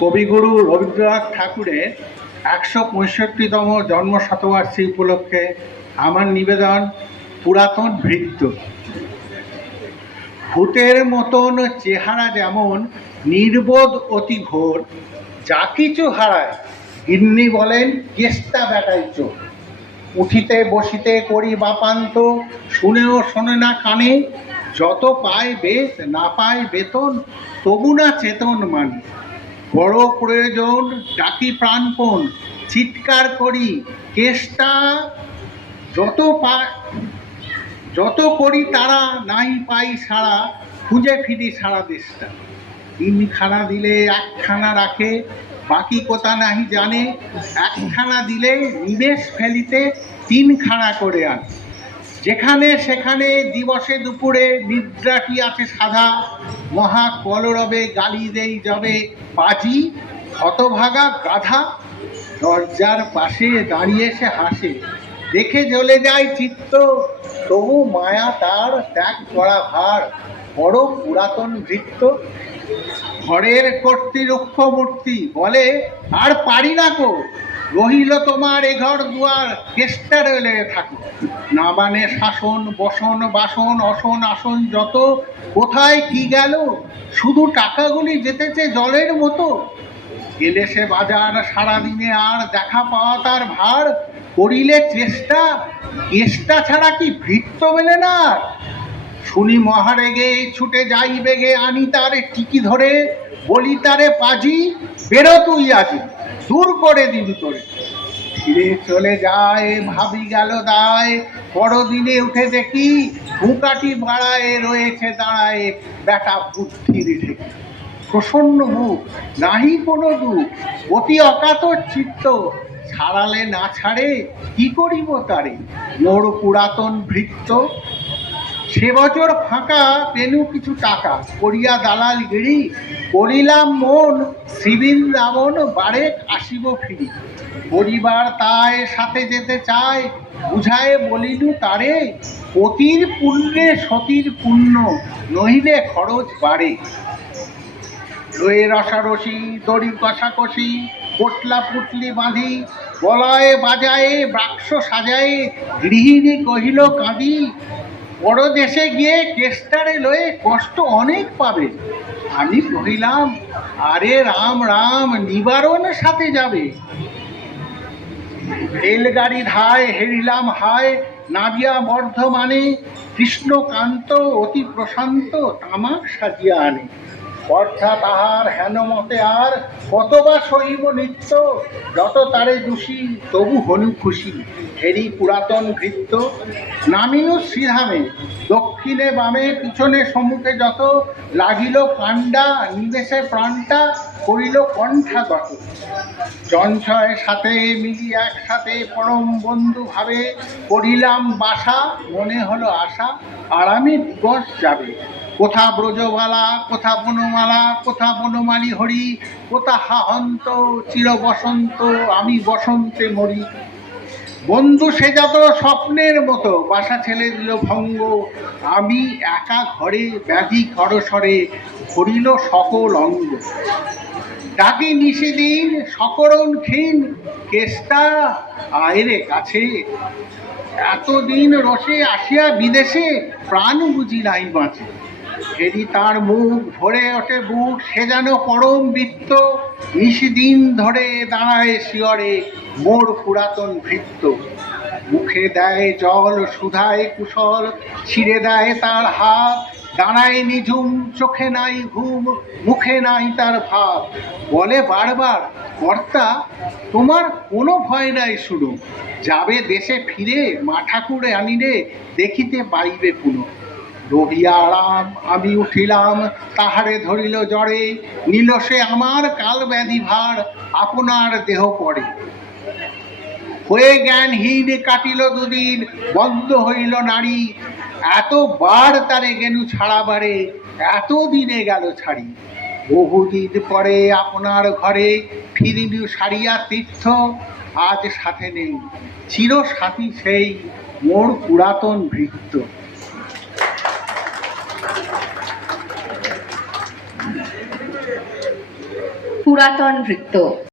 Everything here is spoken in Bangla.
কবিগুরু রবীন্দ্রনাথ ঠাকুরের ১৬৫তম জন্ম শতবার্ষিকী উপলক্ষে আমার নিবেদন পুরাতন ভৃত্য। ভূতের মতন চেহারা যেমন নির্বোধ অতি ঘোর, যা কিছু হারায় গিন্নি বলেন কেষ্টা বেটাই চোর। উঠিতে বসিতে করি বাপান্ত, শুনেও শোনে না কানে, যত পায় বেশ না পায় বেতন, তবু না চেতন মানে। বড় প্রয়োজন ডাকি প্রাণপণ, চিৎকার করি কেষ্টা, যত করি তারা নাই পাই সারা, খুঁজে ফিরি সারা দেশটা। তিনখানা দিলে একখানা রাখে, বাকি কোথা নাহি জানে, একখানা দিলে নিবেশ ফেলিতে তিনখানা করে আনে। যেখানে সেখানে দিবসে দুপুরে নিদ্রাটি আছে সাধা, মহা কলরবে গালি দেই যবে পাজি হতভাগা গাধা। দরজার পাশে দাঁড়িয়ে সে হাসে, দেখে জ্বলে যায় চিত্ত, তবু মায়া তার ত্যাগ করা ভার, বড় পুরাতন ভৃত্য। ঘরের কর্তৃরক্ষ মূর্তি বলে আর পারি না কো, রহিল তোমার এ ঘর দুয়ার, কেষ্টা রইলে থাকো। না মানে শাসন বসন বাসন অসন আসন যত, কোথায় কি গেল, শুধু টাকাগুলি যেতেছে জলের মতো। গেলে সে বাজার সারাদিনে আর দেখা পাওয়া তার ভার, করিলে চেষ্টা কেষ্টা ছাড়া কি ভৃত্য মেলে না। শুনি মহারেগে ছুটে যাই বেগে, আনি তারে টিকি ধরে, বলি তারে পাজি বেরো তুই আজি, দূর করে দিবি তোরে। ফিরে চলে যায় ভাবি গেল দায়, পরদিনে উঠে দেখি হুঁকাটি বাড়ায় রয়েছে দাঁড়ায় বেটা বুদ্ধির ঢেকে। প্রসন্ন মুখ নাহি কোনো দুঃখ, অতি অকাতর চিত্ত, ছাড়ালে না ছাড়ে কি করিব তারে, মোর পুরাতন ভৃত্য। সে বছর ফাঁকা পেনু কিছু টাকা, করিয়া দালাল গিরি করিলাম মন, শ্রীবৃন্দাবন বারে আসিব ফিরি। পরিবার তাই সাথে যেতে চায়, বুঝায় বলিলু তারে, পতির পুণ্যে সতীর পুণ্য, নহিলে খরচ বাড়ে। লয়ে রসারসি দড়ি কষাকষি, পোটলা পুটলি বাঁধি, বলয়ে বাজায়ে বাক্স সাজায়ে, গৃহিণী কহিল কাঁদি, পরদেশে গিয়ে কেষ্টারে লয়ে কষ্ট অনেক পাবে। আমি কহিলাম আরে রাম রাম, নিবারণ সাথে যাবে। রেলগাড়ি ধায় হেরিলাম হায়, নাবিয়া বর্ধমানে, কৃষ্ণকান্ত অতি প্রশান্ত তামাক সাজিয়া আনে। বর্ষা তাহার হেন মতে আর কতবা সহিব নিত্য, যত তারে দোষী তবু হনু খুশি, হেরি পুরাতন ভৃত্য। নামিনু শ্রীধামে, দক্ষিণে বামে পিছনে সম্মুখে যত, লাগিল কাণ্ডা নিবেশে প্রাণটা করিল কণ্ঠাগত। জঞ্ছয় সাথে মিলি একসাথে পরম বন্ধু ভাবে, করিলাম বাসা মনে হলো আশা, আরামে দিবস যাবে। কোথা ব্রজবালা কোথা বনমালা, কোথা বনমালী হরি, কোথা হাহন্ত চির বসন্ত, আমি বসন্তে মরি। বন্ধু সে যত স্বপ্নের মতো বাসা ছেলে দিল ভঙ্গ, আমি একা ঘরে ব্যাধি খরস্বরে ভরিল সকল অঙ্গ। ডাকি নিশিদিন সকরণ ক্ষীণ, কেষ্টা আয়রে কাছে, এতদিন রসে আসিয়া বিদেশে প্রাণ বুঝি নাই বাঁচে। হেরি তার মুখ ভরে ওঠে বুক, সে যেন পরম বৃত্ত, নিশিদিন ধরে দাঁড়ায় শিয়রে মোর পুরাতন ভৃত্য। মুখে দেয় জল সুধায় কুশল, ছিঁড়ে দেয় তার হাত, দাঁড়ায় নিঝুম চোখে নাই ঘুম, মুখে নাই তার ভাব। বলে বারবার কর্তা তোমার কোনো ভয় নাই শুনো, যাবে দেশে ফিরে মা ঠাকুরে আনিলে দেখিতে পাইবে পুনঃ। রহিয়া আরাম আমি উঠিলাম, তাহারে ধরিল জ্বরে, নিল সে আমার কাল ব্যাধি ভার, আপনার দেহ পড়ে। হয়ে জ্ঞানহীন কাটিল দুদিন, বন্ধ হইল নারী, এতবার তারে গেনু ছাড়াবারে, এত দিনে গেল ছাড়ি। বহুদিন পরে আপনার ঘরে ফিরিলু সারিয়া তীর্থ, আজ সাথে নেই চির সাথী সেই মোর পুরাতন ভৃত্য। পুরাতন ভৃত্য।